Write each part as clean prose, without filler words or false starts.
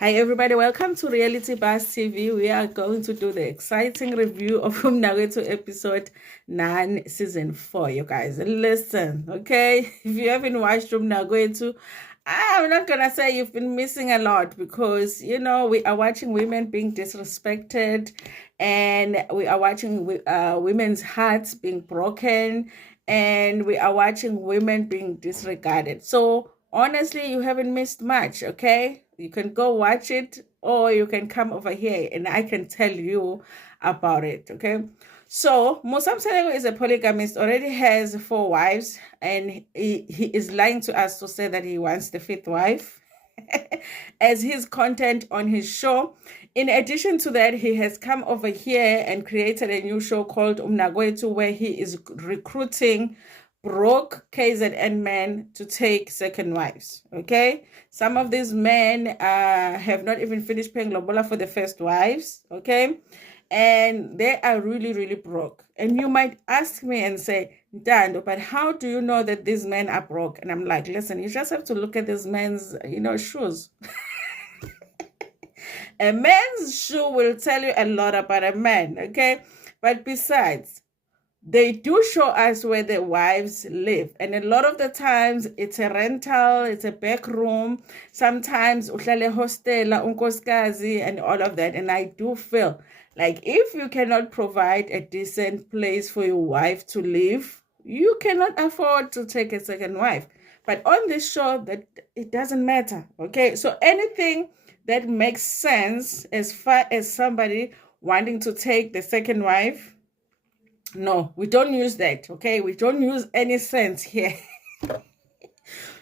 Hi everybody, welcome to Reality Buzz TV. We are going to do the exciting review of Mnakwethu episode 9, season 4, you guys. Listen, okay? If you haven't watched Mnakwethu, I'm not gonna say you've been missing a lot because, we are watching women being disrespected and we are watching women's hearts being broken and we are watching women being disregarded. So, honestly, you haven't missed much, okay? You can go watch it or you can come over here and I can tell you about it, okay? So, Musa Msaleko is a polygamist, already has 4 wives, and he is lying to us to say that he wants the 5th wife as his content on his show. In addition to that, he has come over here and created a new show called Mnakwethu, where he is recruiting broke KZN men to take second wives. Okay, some of these men have not even finished paying lobola for the first wives. Okay, and they are really, really broke. And you might ask me and say, Dando, but how do you know that these men are broke? And I'm like, listen, you just have to look at this man's, shoes. A man's shoe will tell you a lot about a man, okay? But besides, they do show us where the wives live, and a lot of the times it's a rental, it's a back room, sometimes uhlale hostela, unkoskazi, and all of that. And I do feel like if you cannot provide a decent place for your wife to live, you cannot afford to take a second wife. But on this show, that it doesn't matter, okay? So anything that makes sense as far as somebody wanting to take the second wife, no, we don't use that, okay? We don't use any sense here.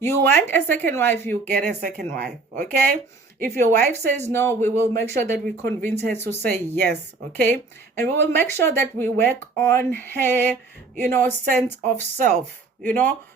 You want a second wife, you get a second wife, okay? If your wife says no, we will make sure that we convince her to say yes, okay? And we will make sure that we work on her, sense of self,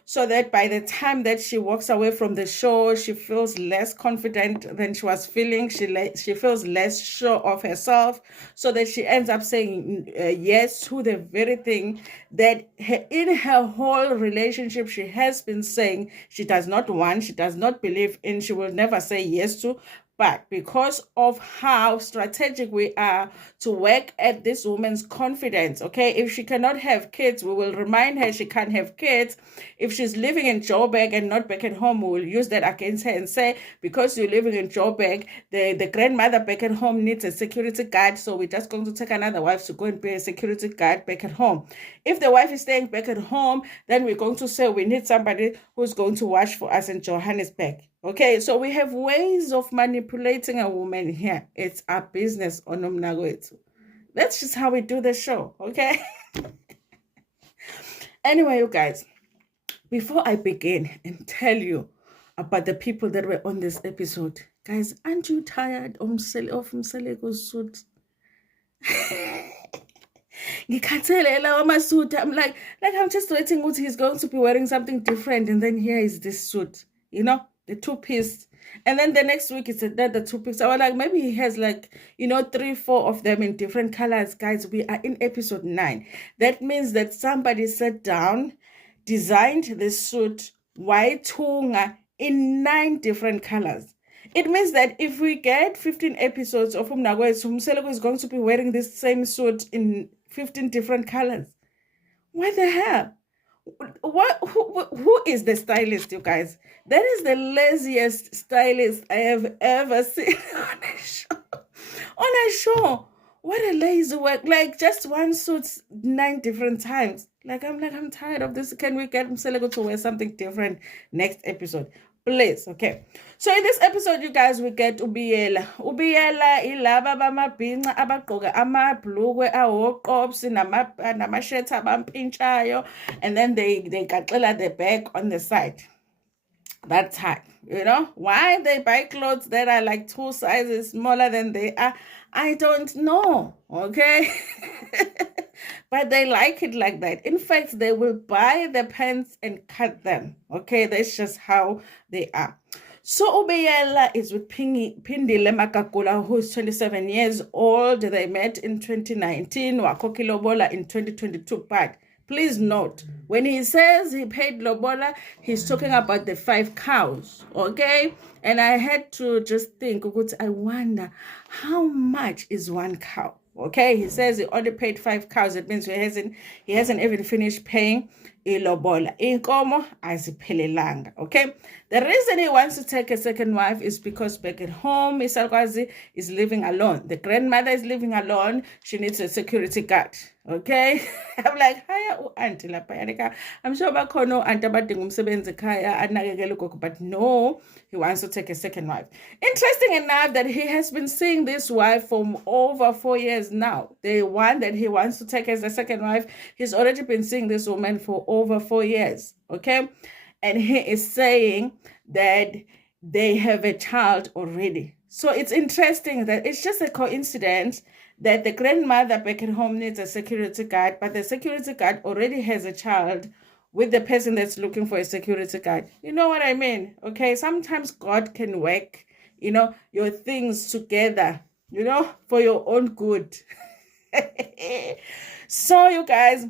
so that by the time that she walks away from the show, she feels less confident than she was feeling. She feels less sure of herself, so that she ends up saying yes to the very thing that in her whole relationship she has been saying she does not want, she does not believe in, she will never say yes to. But because of how strategic we are to work at this woman's confidence, okay, if she cannot have kids, we will remind her she can't have kids. If she's living in Joburg and not back at home, we will use that against her and say, because you're living in Joburg, the grandmother back at home needs a security guard, so we're just going to take another wife to go and be a security guard back at home. If the wife is staying back at home, then we're going to say we need somebody who's going to watch for us in Johannesburg. Okay, so we have ways of manipulating a woman here. It's our business on Mnakwethu. That's just how we do the show, okay? Anyway, you guys, before I begin and tell you about the people that were on this episode, guys, aren't you tired of Mseleko's suit? I'm like I'm just waiting what he's going to be wearing something different, and then here is this suit, the 2-piece, and then the next week it's another 2-piece. I was like, maybe he has 3-4 of them in different colors. Guys, we are in episode 9. That means that somebody sat down, designed this suit Waitunga in 9 different colors. It means that if we get 15 episodes of Mnakwethu, Mseleko is going to be wearing this same suit in 15 different colors. What the hell? Who is the stylist, you guys? That is the laziest stylist I have ever seen on a show. On a show. What a lazy work. Just one suit 9 different times. I'm tired of this. Can we get Mseleko to wear something different next episode? Please, okay. So in this episode, you guys, we get Ubiyela. Ubiyela ilaba bamabhinqa abagqoka amabhlukwe awoqopsi namashirt abampintshayo, and then they gaxela the bag on the side. That's hard. Why they buy clothes that are like 2 sizes smaller than they are, I don't know, okay? But they like it like that. In fact, they will buy the pants and cut them, okay? That's just how they are. So Ubeyela is with Phindile Makakula, who's 27 years old. They met in 2019, wakhokha ilobola in 2022, but please note, when he says he paid lobola, he's talking about the 5 cows, okay? And I had to just think, I wonder how much is one cow. Okay, he says he only paid 5 cows. It means he hasn't even finished paying ilobola. Inkomo aziphelelanga. Okay, the reason he wants to take a second wife is because back at home, Isakwasi is living alone. The grandmother is living alone. She needs a security guard. Okay, I'm like, hiya auntie lapha. I'm sure bakhona auntie abadinga umsebenzi ekhaya anakekele ugogo, but no, he wants to take a second wife. Interesting enough that he has been seeing this wife for over 4 years now. The one that he wants to take as a second wife, he's already been seeing this woman for over 4 years. Okay, and he is saying that they have a child already. So it's interesting that it's just a coincidence that the grandmother back at home needs a security guard, but the security guard already has a child with the person that's looking for a security guard. You know what I mean? Okay, sometimes God can work, your things together, for your own good. So you guys,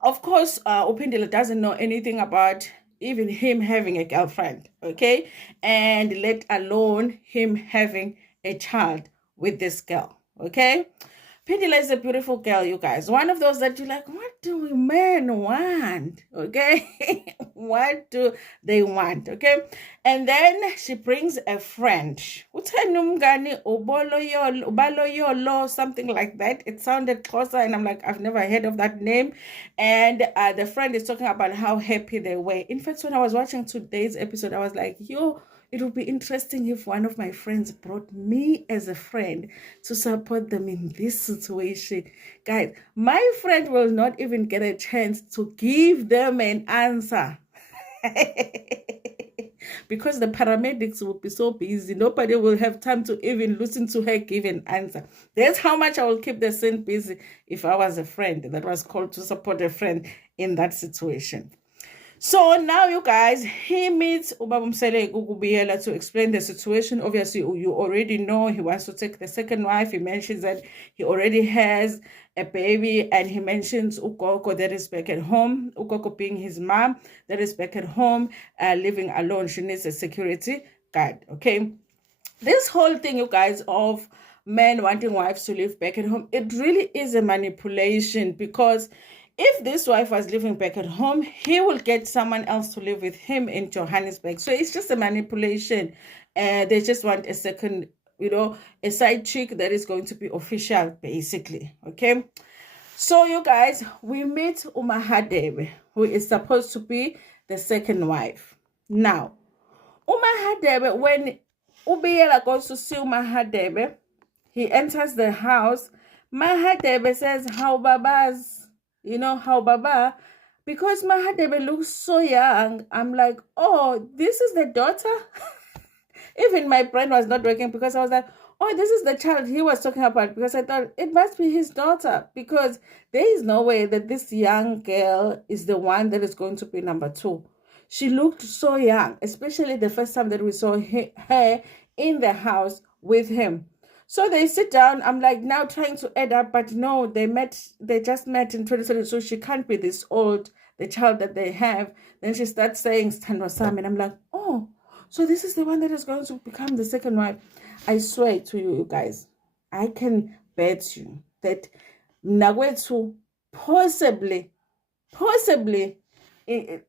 of course, Upindile doesn't know anything about even him having a girlfriend, okay? And let alone him having a child with this girl, okay? Pindile is a beautiful girl, you guys. One of those that you're like, what do men want? Okay? What do they want? Okay? And then she brings a friend. Something like that. It sounded closer, and I'm like, I've never heard of that name. And the friend is talking about how happy they were. In fact, when I was watching today's episode, I was like, it would be interesting if one of my friends brought me as a friend to support them in this situation. Guys, my friend will not even get a chance to give them an answer. Because the paramedics will be so busy. Nobody will have time to even listen to her give an answer. That's how much I will keep the scene busy if I was a friend that was called to support a friend in that situation. So now, you guys, he meets Ubabumsele Gugubiyela to explain the situation. Obviously, you already know he wants to take the second wife. He mentions that he already has a baby, and he mentions Ukoko that is back at home. Ukoko being his mom that is back at home, living alone. She needs a security guard. Okay, this whole thing, you guys, of men wanting wives to live back at home, it really is a manipulation, because if this wife was living back at home, he will get someone else to live with him in Johannesburg. So it's just a manipulation. They just want a second, a side chick that is going to be official, basically. Okay. So you guys, we meet Umahadebe, who is supposed to be the second wife. Now, Umahadebe, when Ubiyela goes to see Umahadebe, he enters the house. Mahadebe says, how babas? How Baba, because Mahadebe looks so young. I'm like, oh, this is the daughter? Even my brain was not working, because I was like, oh, this is the child he was talking about, because I thought it must be his daughter, because there is no way that this young girl is the one that is going to be number 2. She looked so young, especially the first time that we saw her in the house with him. So they sit down. I'm like now trying to add up, but no, they just met in 2020, so she can't be this old, the child that they have. Then she starts saying Stanwa Sam, and I'm like, oh, so this is the one that is going to become the second wife. I swear to you, guys, I can bet you that Mnakwethu possibly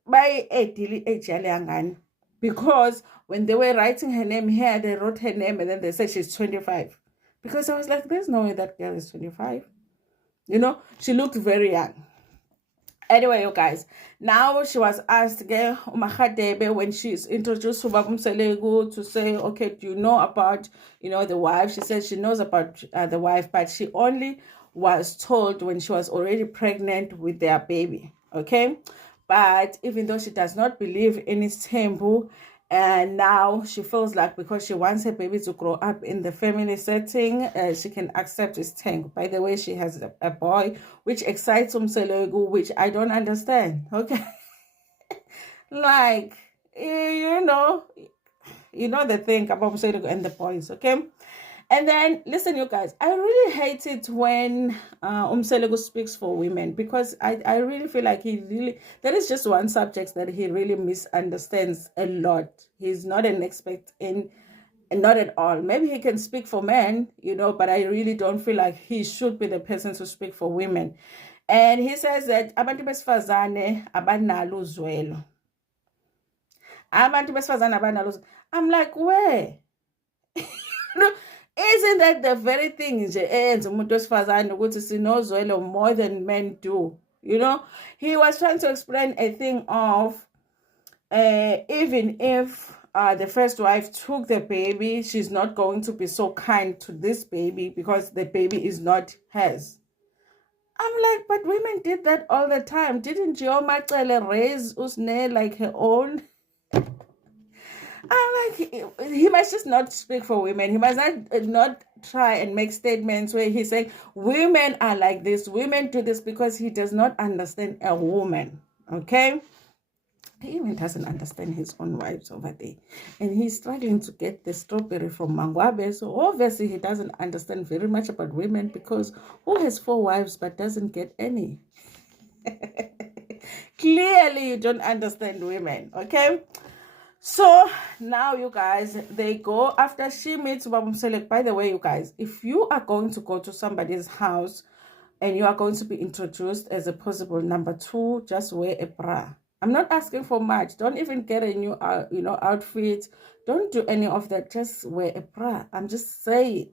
by a because when they were writing her name here, they wrote her name and then they said she's 25. Because I was like, there's no way that girl is 25. She looked very young. Anyway, you guys, now she was asked when she's introduced to Babumselegu to say, okay, do you know about, the wife? She said she knows about the wife, but she only was told when she was already pregnant with their baby. Okay. But even though she does not believe in Isthembu, and now she feels like because she wants her baby to grow up in the family setting, she can accept his tank. By the way, she has a boy, which excites Umselegu, which I don't understand. Okay. Like, the thing about Umselegu and the boys. Okay. And then, listen, you guys, I really hate it when Umselegu speaks for women, because I really feel like there is just one subject that he really misunderstands a lot. He's not an expert in, not at all. Maybe he can speak for men, but I really don't feel like he should be the person to speak for women. And he says that abantu besifazane abanalo uzwelo. Abantu besifazane abanalo uzwelo. I'm like, where? Isn't that the very thing nje eyenza umuntu wesifazane ukuthi sinozwelo more than men do? He was trying to explain a thing of even if the first wife took the baby, she's not going to be so kind to this baby because the baby is not hers. I'm like, but women did that all the time. Didn't your Machele raise Usne like her own? I'm like, he must just not speak for women. He must not try and make statements where he's saying women are like this, women do this, because he does not understand a woman. Okay? He even doesn't understand his own wives over there. And he's struggling to get the strawberry from Mangwabe. So obviously he doesn't understand very much about women, because who has 4 wives but doesn't get any? Clearly you don't understand women, okay? So now, you guys, they go after she meets Babumselek. By the way, you guys, if you are going to go to somebody's house and you are going to be introduced as a possible number 2, just wear a bra. I'm not asking for much. Don't even get a new outfit. Don't do any of that. Just wear a bra. I'm just saying,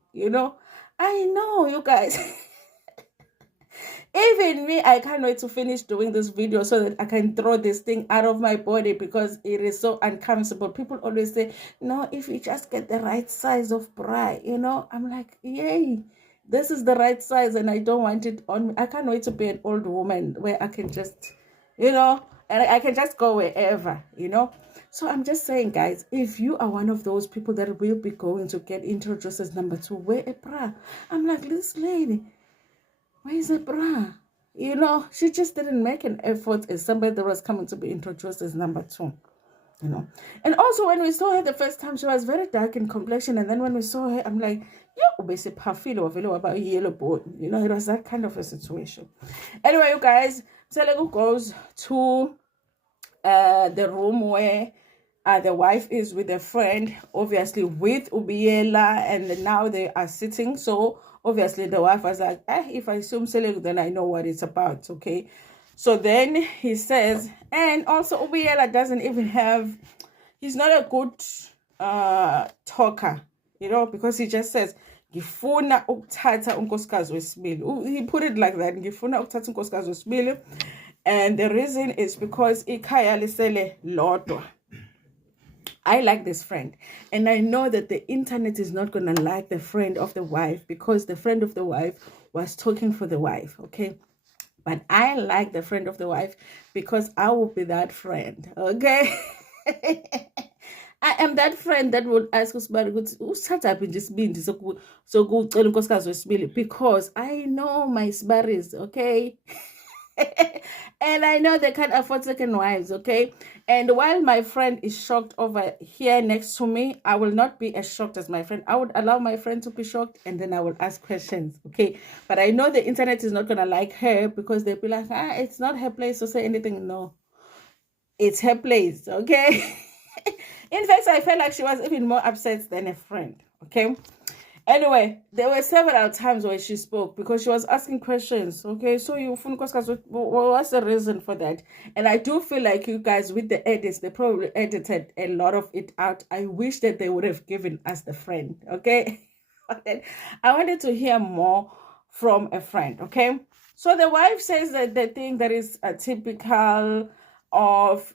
I know, you guys. Even me, I can't wait to finish doing this video so that I can throw this thing out of my body, because it is so uncomfortable. People always say, no, if you just get the right size of bra, I'm like, yay, this is the right size and I don't want it on me. I can't wait to be an old woman where I can just, and I can just go wherever, So I'm just saying, guys, if you are one of those people that will be going to get introduced as number 2, wear a bra. I'm like, this lady, where is a bra? She just didn't make an effort as somebody that was coming to be introduced as number 2. And also, when we saw her the first time, she was very dark in complexion. And then when we saw her, I'm like, about yellow boy. It was that kind of a situation. Anyway, you guys, Selegu goes to the room where the wife is with a friend, obviously with Ubiela, and now they are sitting. So obviously the wife was like, if I assume Selegu, then I know what it's about, okay? So then he says, and also Ubiela doesn't even have, he's not a good talker, because he just says, ngifuna ukuthatha unkosikazi wesibili. He put it like that, ngifuna ukuthatha unkosikazi wesibili. And the reason is because ikhaya lisele lodwa. I like this friend, and I know that the internet is not gonna like the friend of the wife, because the friend of the wife was talking for the wife, okay? But I like the friend of the wife because I will be that friend, okay? I am that friend that would ask usibali ukuthi usithatha phi nje isibindi sokucela unkosikazi wesibili, because I know my sibaris, okay? And I know they can't afford second wives, okay? And while my friend is shocked over here next to me, I will not be as shocked as my friend. I would allow my friend to be shocked, and then I will ask questions, okay? But I know the internet is not gonna like her, because they'll be like, it's not her place to say anything. No, it's her place, okay? In fact, I felt like she was even more upset than a friend, okay? Anyway, there were several times where she spoke, because she was asking questions, okay? So what's the reason for that? And I do feel like you guys, with the edits, they probably edited a lot of it out. I wish that they would have given us the friend, okay? But then I wanted to hear more from a friend, okay? So the wife says that the thing that is typical of,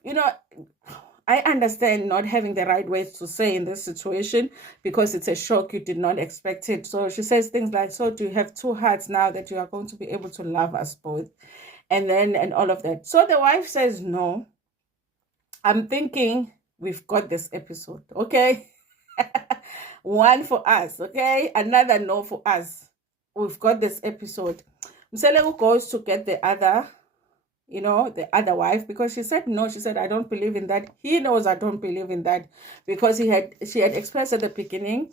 I understand not having the right words to say in this situation, because it's a shock, you did not expect it. So she says things like, so do you have 2 hearts now that you are going to be able to love us both? And all of that. So the wife says, no, I'm thinking we've got this episode, okay? One for us, okay? Another no for us. We've got this episode. Mselegu goes to get the other, the other wife, because she said no. She said, I don't believe in that. He knows I don't believe in that, because she had expressed at the beginning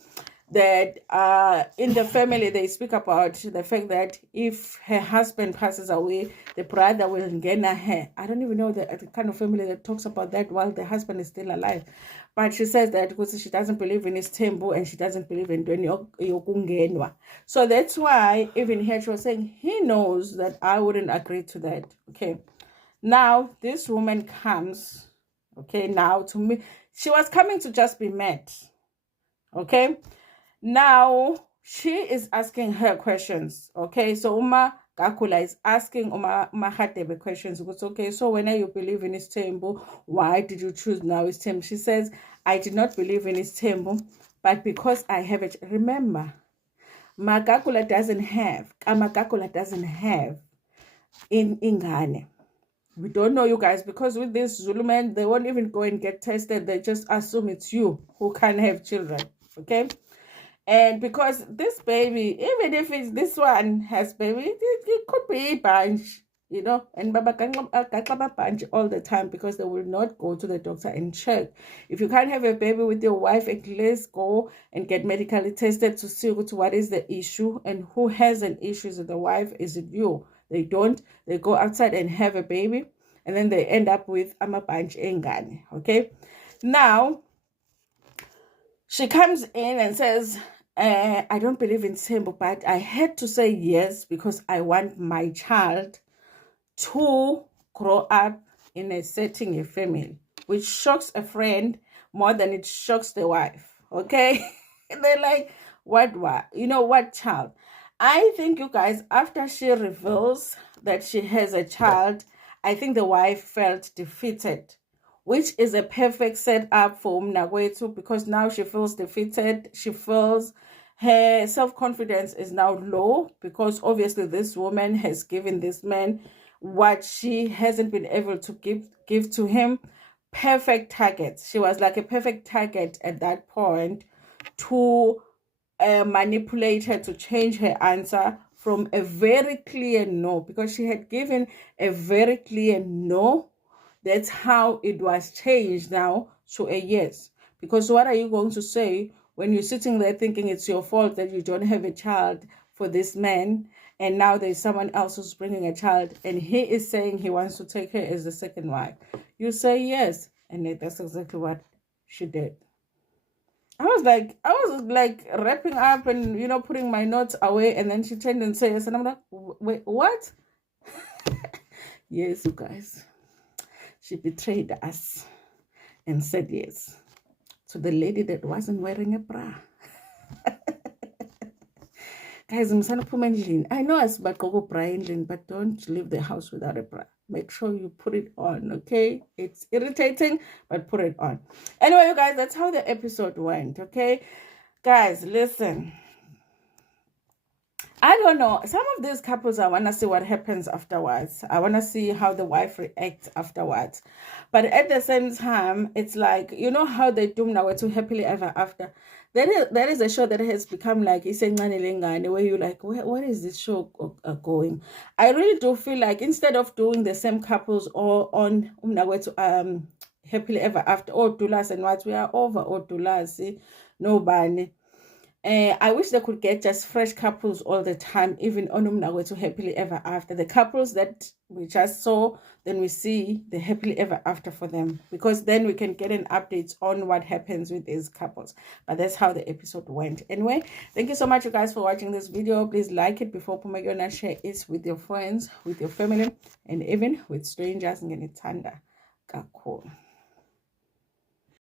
that in the family they speak about the fact that if her husband passes away, the brother will gain her. I don't even know the kind of family that talks about that while the husband is still alive. But she says that because she doesn't believe in his temple and she doesn't believe in yokungenwa. So that's why even here she was saying he knows that I wouldn't agree to that. Okay. Now this woman comes, okay, now to me. She was coming to just be met. Okay. Now she is asking her questions. Okay, so Uma Gakula is asking Uma Mahatebe questions. It's okay, so when you believe in his temple, why did you choose now his temple? She says, I did not believe in his temple, but because I have it. Remember, Magakula doesn't have in Ingane. We don't know, you guys, because with this Zulu men, they won't even go and get tested. They just assume it's you who can't have children. Okay. And because this baby, even if it's this one has baby, it could be a bunch, you know, and Baba a bunch all the time because they will not go to the doctor and check. If you can't have a baby with your wife, at least go and get medically tested to see what is the issue and who has an issue. Is it the wife? Is it you? They don't. They go outside and have a baby, and then they end up with bunch engane. Okay, now she comes in and says, I don't believe in temple, but I had to say yes because I want my child to grow up in a setting, a family, which shocks a friend more than it shocks the wife. Okay? They're like, what? You know what, child? I think, you guys, after she reveals that she has a child, I think the wife felt defeated, which is a perfect setup for Mnakwethu because now she feels defeated. She feels her self-confidence is now low because obviously this woman has given this man what she hasn't been able to give to him. Perfect target. She was like a perfect target at that point to manipulate her to change her answer from a very clear no, because she had given a very clear no. That's how it was changed now to a yes. Because what are you going to say when you're sitting there thinking it's your fault that you don't have a child for this man, and now there's someone else who's bringing a child, and he is saying he wants to take her as the second wife? You say yes, and that's exactly what she did. I was like wrapping up and, you know, putting my notes away, and then she turned and said yes, and I'm like, wait, what? Yes, you guys. She betrayed us and said yes to the lady that wasn't wearing a bra. Guys, I know it's about bra endlini, but don't leave the house without a bra. Make sure you put it on, okay? It's irritating, but put it on. Anyway, you guys, that's how the episode went, okay? Guys, listen. I don't know. Some of these couples, I want to see what happens afterwards. I want to see how the wife reacts afterwards. But at the same time, it's like, you know how they do Mnakwethu Happily Ever After? There is a show that has become like Isencane Lengane, where you're like, where is this show going? I really do feel like instead of doing the same couples or on Mnakwethu Happily Ever After, or Dulas and what, we are over, or Dulas, no bani. I wish they could get just fresh couples all the time, even on Mnakwethu Happily Ever After. The couples that we just saw, then we see the Happily Ever After for them, because then we can get an update on what happens with these couples. But that's how the episode went. Anyway, thank you so much, you guys, for watching this video. Please like it before Pumagona, share it with your friends, with your family, and even with strangers. Ngenithanda kakhulu.